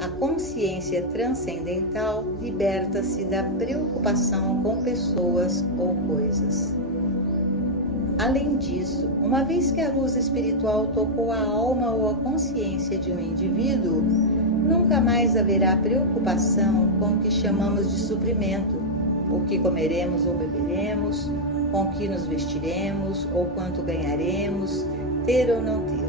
A consciência transcendental liberta-se da preocupação com pessoas ou coisas. Além disso, uma vez que a luz espiritual tocou a alma ou a consciência de um indivíduo, nunca mais haverá preocupação com o que chamamos de suprimento, o que comeremos ou beberemos, com o que nos vestiremos ou quanto ganharemos, ter ou não ter.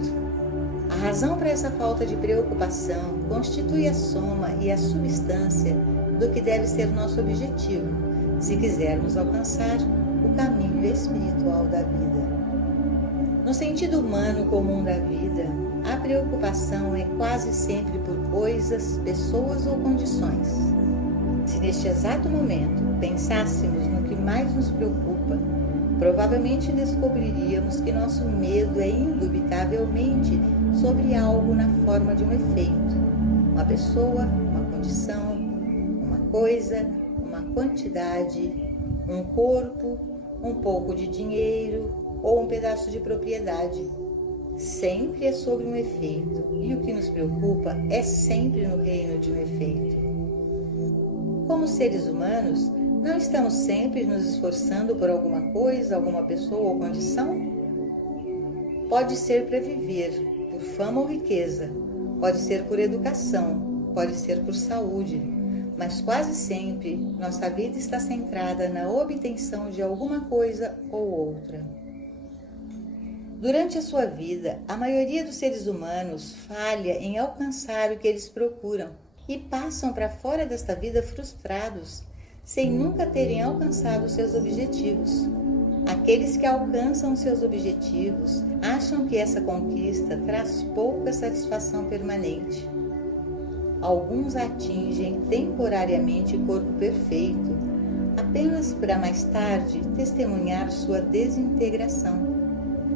A razão para essa falta de preocupação constitui a soma e a substância do que deve ser nosso objetivo, se quisermos alcançar o caminho espiritual da vida. No sentido humano comum da vida, a preocupação é quase sempre por coisas, pessoas ou condições. Se neste exato momento pensássemos no que mais nos preocupa, provavelmente descobriríamos que nosso medo é indubitavelmente sobre algo na forma de um efeito, uma pessoa, uma condição, uma coisa, uma quantidade, um corpo, um pouco de dinheiro ou um pedaço de propriedade. Sempre é sobre um efeito, e o que nos preocupa é sempre no reino de um efeito. Como seres humanos, não estamos sempre nos esforçando por alguma coisa, alguma pessoa ou condição? Pode ser para viver, por fama ou riqueza, pode ser por educação, pode ser por saúde, mas quase sempre nossa vida está centrada na obtenção de alguma coisa ou outra. Durante a sua vida, a maioria dos seres humanos falha em alcançar o que eles procuram e passam para fora desta vida frustrados, sem nunca terem alcançado seus objetivos. Aqueles que alcançam seus objetivos acham que essa conquista traz pouca satisfação permanente. Alguns atingem temporariamente o corpo perfeito, apenas para mais tarde testemunhar sua desintegração.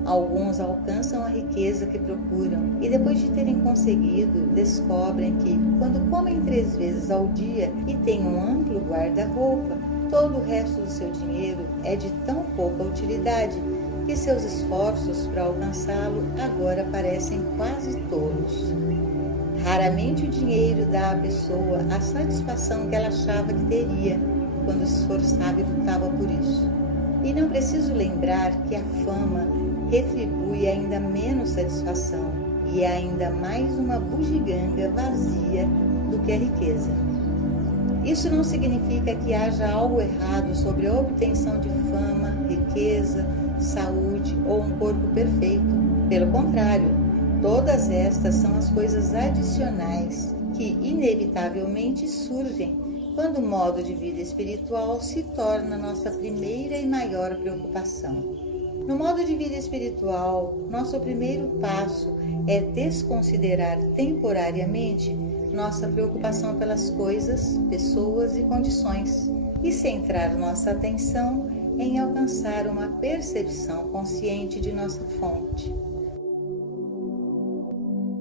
Alguns alcançam a riqueza que procuram e depois de terem conseguido, descobrem que, quando comem 3 vezes ao dia e têm um amplo guarda-roupa, todo o resto do seu dinheiro é de tão pouca utilidade que seus esforços para alcançá-lo agora parecem quase tolos. Raramente o dinheiro dá à pessoa a satisfação que ela achava que teria quando se esforçava e lutava por isso. E não preciso lembrar que a fama retribui ainda menos satisfação e é ainda mais uma bugiganga vazia do que a riqueza. Isso não significa que haja algo errado sobre a obtenção de fama, riqueza, saúde ou um corpo perfeito. Pelo contrário, todas estas são as coisas adicionais que inevitavelmente surgem quando o modo de vida espiritual se torna nossa primeira e maior preocupação. No modo de vida espiritual, nosso primeiro passo é desconsiderar temporariamente nossa preocupação pelas coisas, pessoas e condições e centrar nossa atenção em alcançar uma percepção consciente de nossa fonte,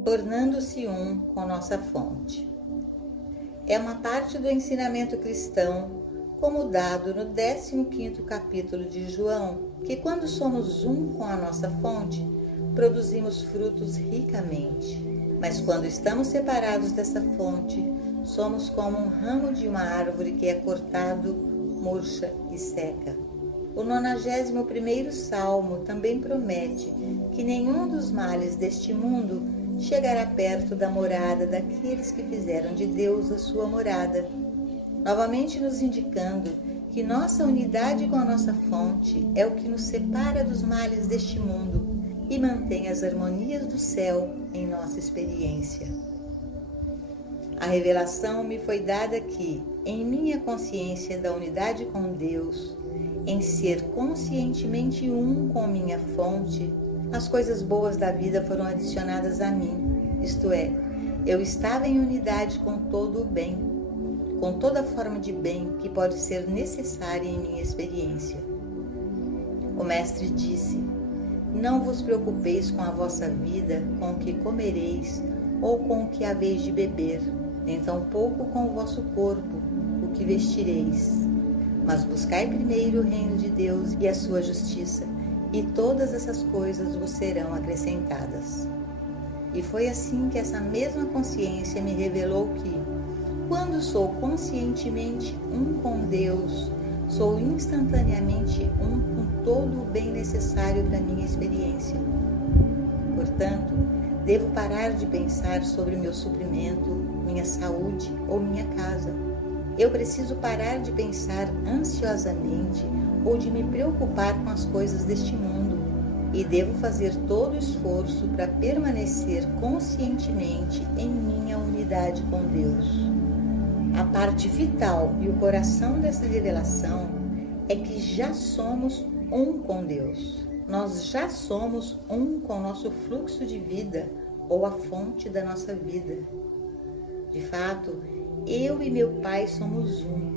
tornando-se um com nossa fonte. É uma parte do ensinamento cristão, como dado no 15º capítulo de João, que quando somos um com a nossa fonte, produzimos frutos ricamente. Mas quando estamos separados dessa fonte, somos como um ramo de uma árvore que é cortado, murcha e seca. O 91º Salmo também promete que nenhum dos males deste mundo chegará perto da morada daqueles que fizeram de Deus a sua morada, novamente nos indicando que nossa unidade com a nossa fonte é o que nos separa dos males deste mundo e mantém as harmonias do céu em nossa experiência. A revelação me foi dada que, em minha consciência da unidade com Deus, em ser conscientemente um com minha fonte, as coisas boas da vida foram adicionadas a mim, isto é, eu estava em unidade com todo o bem, com toda forma de bem que pode ser necessária em minha experiência. O Mestre disse: não vos preocupeis com a vossa vida, com o que comereis ou com o que haveis de beber, nem tampouco com o vosso corpo, o que vestireis. Mas buscai primeiro o reino de Deus e a sua justiça, e todas essas coisas vos serão acrescentadas. E foi assim que essa mesma consciência me revelou que, quando sou conscientemente um com Deus, sou instantaneamente um com todo o bem necessário para minha experiência. Portanto, devo parar de pensar sobre meu suprimento, minha saúde ou minha casa. Eu preciso parar de pensar ansiosamente ou de me preocupar com as coisas deste mundo. E devo fazer todo o esforço para permanecer conscientemente em minha unidade com Deus. A parte vital e o coração dessa revelação é que já somos um com Deus. Nós já somos um com o nosso fluxo de vida ou a fonte da nossa vida. De fato, eu e meu Pai somos um.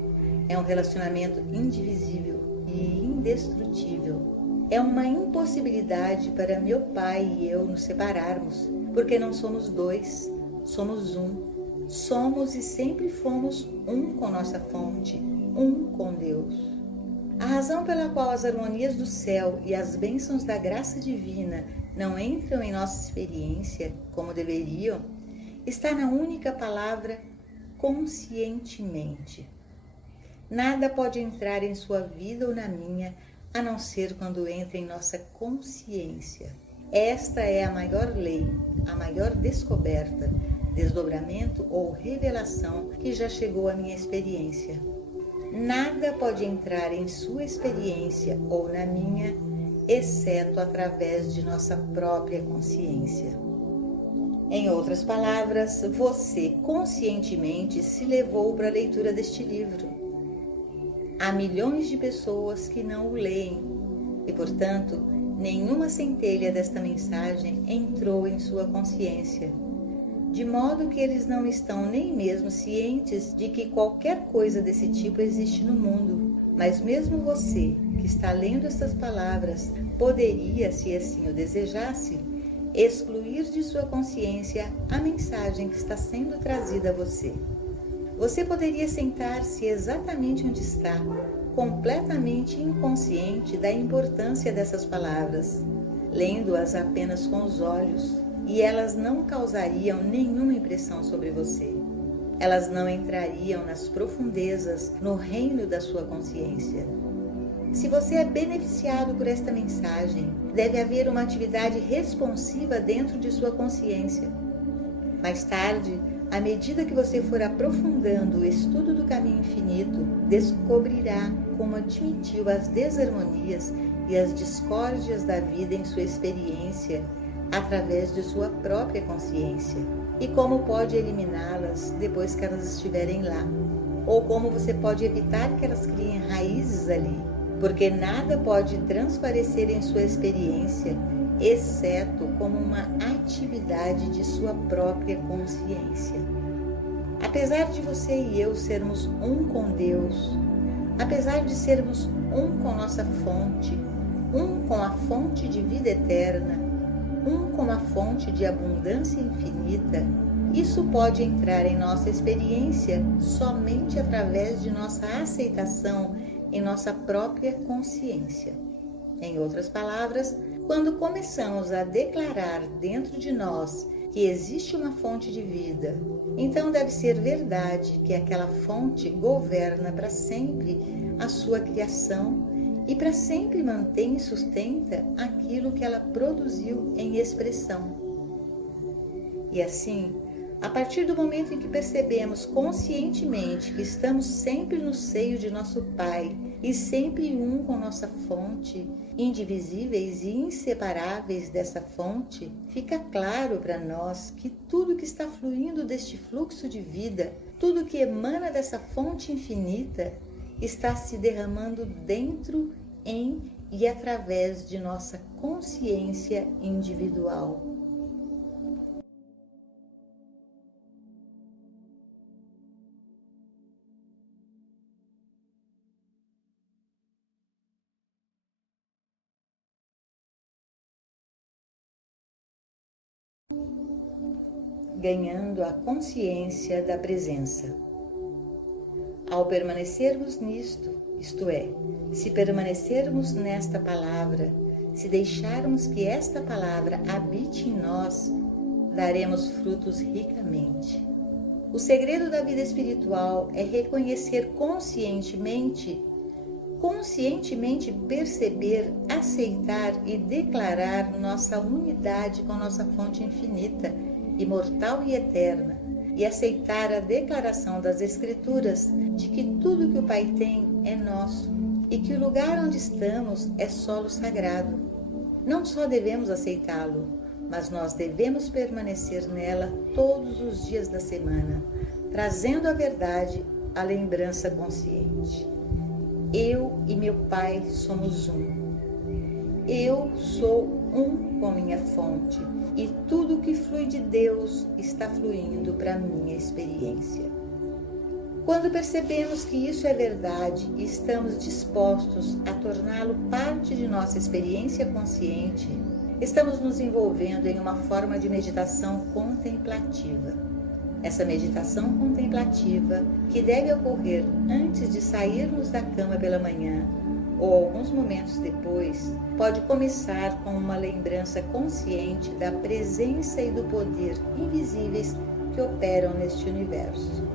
É um relacionamento indivisível e indestrutível. É uma impossibilidade para meu Pai e eu nos separarmos, porque não somos dois, somos um. Somos e sempre fomos um com nossa fonte, um com Deus. A razão pela qual as harmonias do céu e as bênçãos da graça divina não entram em nossa experiência como deveriam, está na única palavra conscientemente. Nada pode entrar em sua vida ou na minha, a não ser quando entra em nossa consciência. Esta é a maior lei, a maior descoberta, desdobramento ou revelação que já chegou à minha experiência. Nada pode entrar em sua experiência ou na minha, exceto através de nossa própria consciência. Em outras palavras, você conscientemente se levou para a leitura deste livro. Há milhões de pessoas que não o leem e, portanto, nenhuma centelha desta mensagem entrou em sua consciência, de modo que eles não estão nem mesmo cientes de que qualquer coisa desse tipo existe no mundo. Mas mesmo você, que está lendo estas palavras, poderia, se assim o desejasse, excluir de sua consciência a mensagem que está sendo trazida a você. Você poderia sentar-se exatamente onde está, completamente inconsciente da importância dessas palavras, lendo-as apenas com os olhos, e elas não causariam nenhuma impressão sobre você. Elas não entrariam nas profundezas, no reino da sua consciência. Se você é beneficiado por esta mensagem, deve haver uma atividade responsiva dentro de sua consciência. Mais tarde, à medida que você for aprofundando o estudo do caminho infinito, descobrirá como admitiu as desarmonias e as discórdias da vida em sua experiência através de sua própria consciência e como pode eliminá-las depois que elas estiverem lá, ou como você pode evitar que elas criem raízes ali, porque nada pode transparecer em sua experiência exceto como uma atividade de sua própria consciência. Apesar de você e eu sermos um com Deus, apesar de sermos um com nossa fonte, um com a fonte de vida eterna, um com a fonte de abundância infinita, isso pode entrar em nossa experiência somente através de nossa aceitação em nossa própria consciência. Em outras palavras, quando começamos a declarar dentro de nós que existe uma fonte de vida, então deve ser verdade que aquela fonte governa para sempre a sua criação e para sempre mantém e sustenta aquilo que ela produziu em expressão. E assim, a partir do momento em que percebemos conscientemente que estamos sempre no seio de nosso Pai e sempre um com nossa fonte, indivisíveis e inseparáveis dessa fonte, fica claro para nós que tudo que está fluindo deste fluxo de vida, tudo que emana dessa fonte infinita, está se derramando dentro, em e através de nossa consciência individual. Ganhando a consciência da presença. Ao permanecermos nisto, isto é, se permanecermos nesta palavra, se deixarmos que esta palavra habite em nós, daremos frutos ricamente. O segredo da vida espiritual é reconhecer conscientemente perceber, aceitar e declarar nossa unidade com nossa fonte infinita, imortal e eterna, e aceitar a declaração das Escrituras de que tudo que o Pai tem é nosso e que o lugar onde estamos é solo sagrado. Não só devemos aceitá-lo, mas nós devemos permanecer nela todos os dias da semana, trazendo a verdade à lembrança consciente. Eu e meu Pai somos um. Eu sou um com minha fonte e tudo que flui de Deus está fluindo para a minha experiência. Quando percebemos que isso é verdade e estamos dispostos a torná-lo parte de nossa experiência consciente, estamos nos envolvendo em uma forma de meditação contemplativa. Essa meditação contemplativa, que deve ocorrer antes de sairmos da cama pela manhã ou alguns momentos depois, pode começar com uma lembrança consciente da presença e do poder invisíveis que operam neste universo.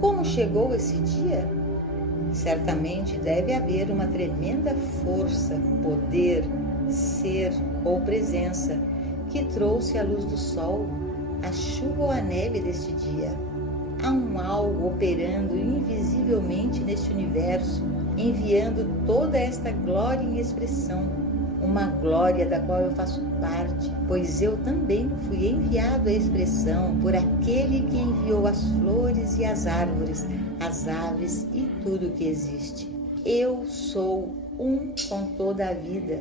Como chegou esse dia? Certamente deve haver uma tremenda força, poder, ser ou presença que trouxe a luz do sol, a chuva ou a neve deste dia. Há um algo operando invisivelmente neste universo, enviando toda esta glória em expressão, uma glória da qual eu faço parte, pois eu também fui enviado à expressão por aquele que enviou as flores e as árvores, as aves e tudo que existe. Eu sou um com toda a vida.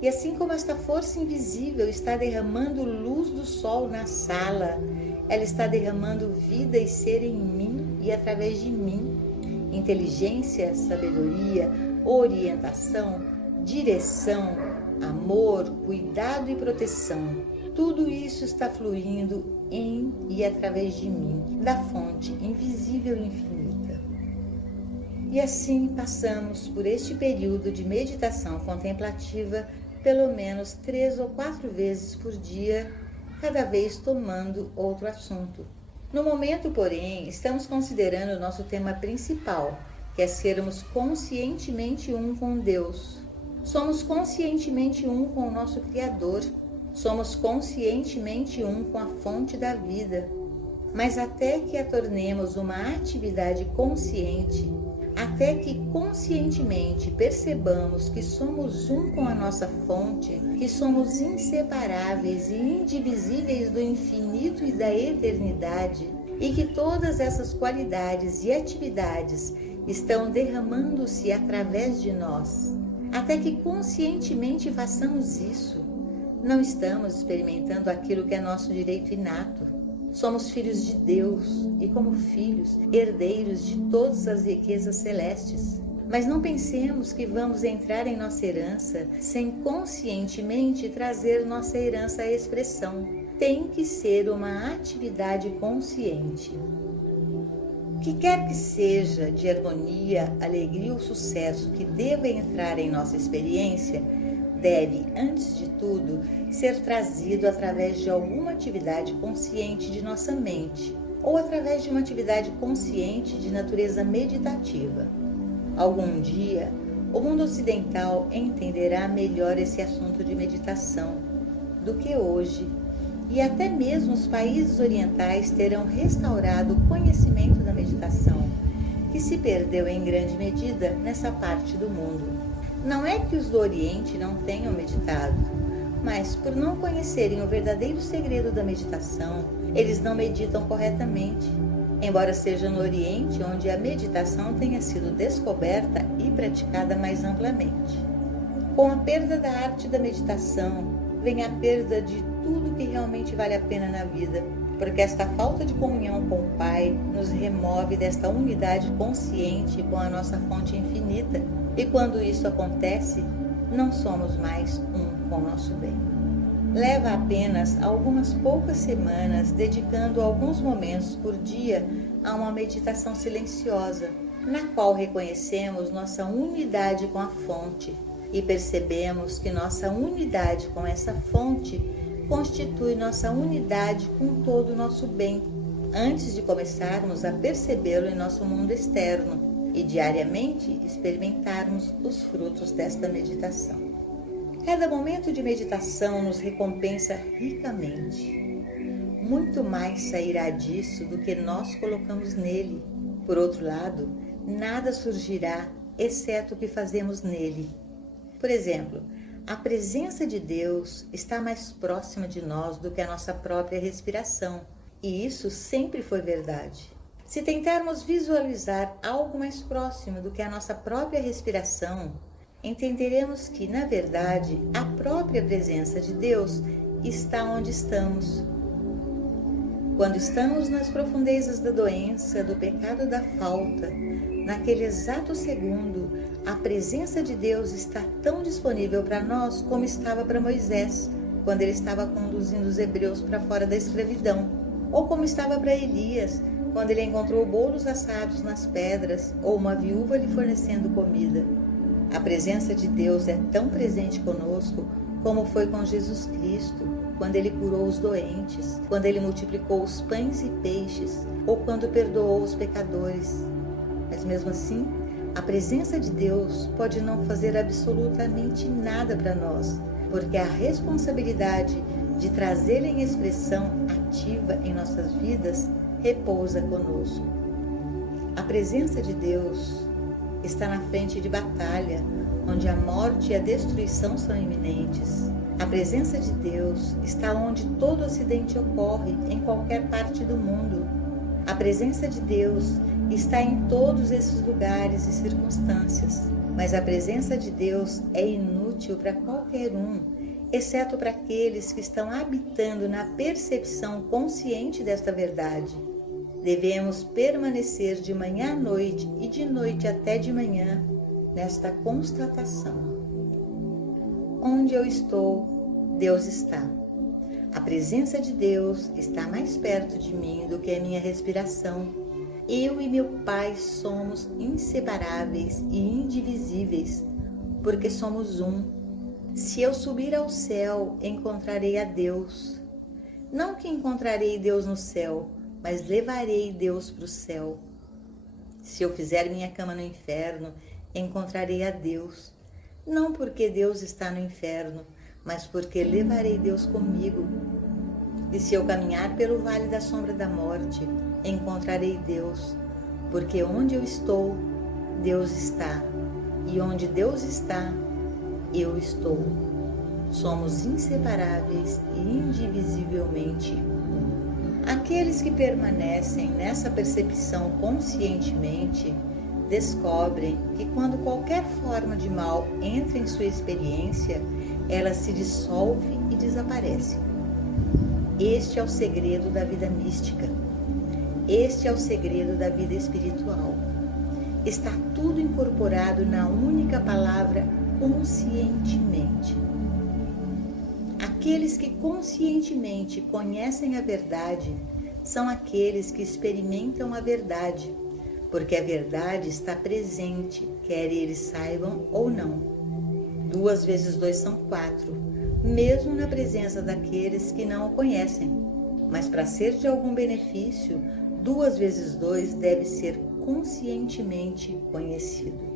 E assim como esta força invisível está derramando luz do sol na sala, ela está derramando vida e ser em mim e através de mim. Inteligência, sabedoria, orientação, direção, amor, cuidado e proteção. Tudo isso está fluindo em e através de mim, da fonte invisível e infinita. E assim passamos por este período de meditação contemplativa pelo menos 3 ou 4 vezes por dia, cada vez tomando outro assunto. No momento, porém, estamos considerando o nosso tema principal, que é sermos conscientemente um com Deus. Somos conscientemente um com o nosso Criador. Somos conscientemente um com a fonte da vida. Mas até que a tornemos uma atividade consciente, até que conscientemente percebamos que somos um com a nossa fonte, que somos inseparáveis e indivisíveis do infinito e da eternidade, e que todas essas qualidades e atividades estão derramando-se através de nós, até que conscientemente façamos isso, não estamos experimentando aquilo que é nosso direito inato. Somos filhos de Deus e, como filhos, herdeiros de todas as riquezas celestes. Mas não pensemos que vamos entrar em nossa herança sem conscientemente trazer nossa herança à expressão. Tem que ser uma atividade consciente. O que quer que seja de harmonia, alegria ou sucesso que deva entrar em nossa experiência, deve, antes de tudo, ser trazido através de alguma atividade consciente de nossa mente ou através de uma atividade consciente de natureza meditativa. Algum dia, o mundo ocidental entenderá melhor esse assunto de meditação do que hoje, e até mesmo os países orientais terão restaurado o conhecimento da meditação, que se perdeu em grande medida nessa parte do mundo. Não é que os do Oriente não tenham meditado, mas por não conhecerem o verdadeiro segredo da meditação, eles não meditam corretamente, embora seja no Oriente onde a meditação tenha sido descoberta e praticada mais amplamente. Com a perda da arte da meditação, vem a perda de tudo que realmente vale a pena na vida, porque esta falta de comunhão com o Pai nos remove desta unidade consciente com a nossa fonte infinita. E quando isso acontece, não somos mais um com o nosso bem. Leva apenas algumas poucas semanas dedicando alguns momentos por dia a uma meditação silenciosa, na qual reconhecemos nossa unidade com a fonte e percebemos que nossa unidade com essa fonte constitui nossa unidade com todo o nosso bem, antes de começarmos a percebê-lo em nosso mundo externo e diariamente experimentarmos os frutos desta meditação. Cada momento de meditação nos recompensa ricamente. Muito mais sairá disso do que nós colocamos nele. Por outro lado, nada surgirá exceto o que fazemos nele. Por exemplo, a presença de Deus está mais próxima de nós do que a nossa própria respiração, e isso sempre foi verdade. Se tentarmos visualizar algo mais próximo do que a nossa própria respiração, entenderemos que, na verdade, a própria presença de Deus está onde estamos. Quando estamos nas profundezas da doença, do pecado, da falta, naquele exato segundo, a presença de Deus está tão disponível para nós como estava para Moisés, quando ele estava conduzindo os hebreus para fora da escravidão, ou como estava para Elias, quando ele encontrou bolos assados nas pedras, ou uma viúva lhe fornecendo comida. A presença de Deus é tão presente conosco como foi com Jesus Cristo, quando ele curou os doentes, quando ele multiplicou os pães e peixes, ou quando perdoou os pecadores. Mas mesmo assim, a presença de Deus pode não fazer absolutamente nada para nós, porque a responsabilidade de trazê-la em expressão ativa em nossas vidas repousa conosco. A presença de Deus está na frente de batalha, onde a morte e a destruição são iminentes. A presença de Deus está onde todo acidente ocorre, em qualquer parte do mundo. A presença de Deus está em todos esses lugares e circunstâncias, mas a presença de Deus é inútil para qualquer um, exceto para aqueles que estão habitando na percepção consciente desta verdade. Devemos permanecer de manhã à noite e de noite até de manhã nesta constatação. Onde eu estou, Deus está. A presença de Deus está mais perto de mim do que a minha respiração. Eu e meu Pai somos inseparáveis e indivisíveis, porque somos um. Se eu subir ao céu, encontrarei a Deus. Não que encontrarei Deus no céu, mas levarei Deus para o céu. Se eu fizer minha cama no inferno, encontrarei a Deus. Não porque Deus está no inferno, mas porque levarei Deus comigo. E se eu caminhar pelo vale da sombra da morte, encontrarei Deus, porque onde eu estou, Deus está, e onde Deus está, eu estou. Somos inseparáveis e indivisivelmente um. Aqueles que permanecem nessa percepção conscientemente descobrem que quando qualquer forma de mal entra em sua experiência, ela se dissolve e desaparece. Este é o segredo da vida mística. Este é o segredo da vida espiritual. Está tudo incorporado na única palavra conscientemente. Aqueles que conscientemente conhecem a verdade são aqueles que experimentam a verdade, porque a verdade está presente, quer eles saibam ou não. 2 vezes 2 são 4, mesmo na presença daqueles que não o conhecem. Mas para ser de algum benefício, 2 vezes 2 deve ser conscientemente conhecido.